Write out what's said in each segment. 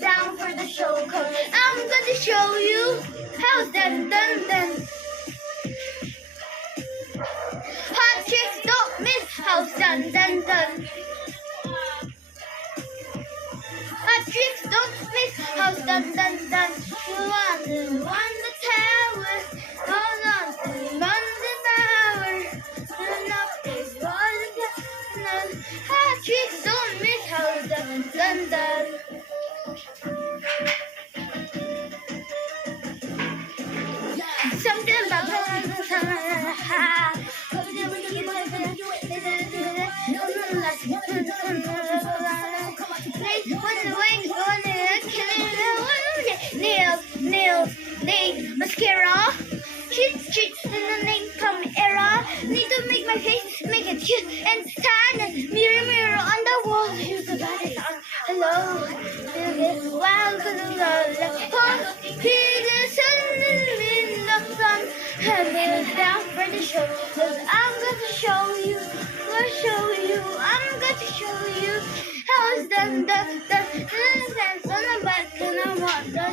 Down for the show, 'cause I'm gonna show you how it's done. Hot chicks don't miss how it's done. Hot chicks don't miss how it's done. You want the tower, hold on to the tower. Enough is all done. Hot chicks don't miss how it's done. Something about nails, mascara, cheat, and the name from era. Need to make my face, make it cute and tan. Mirror on the wall, here's the body on. Hello, wow, the sun in the sun. Down for the show, 'cause I'm gonna show you, I'm gonna show you how it's done. Dance on the back and I want the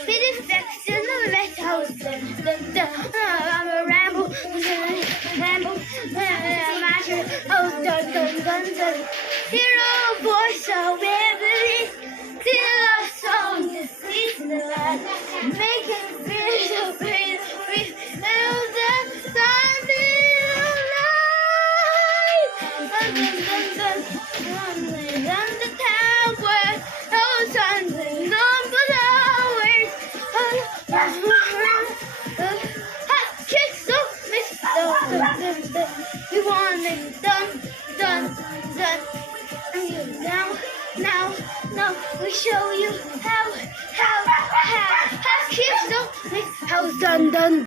speed effects in the left, how it's done. I'm a ramble, master, how it's done. Hero voice, so Beverly, till our song is season the last, making feel so brave. We want it done. Now we show you how kids don't miss how it's done.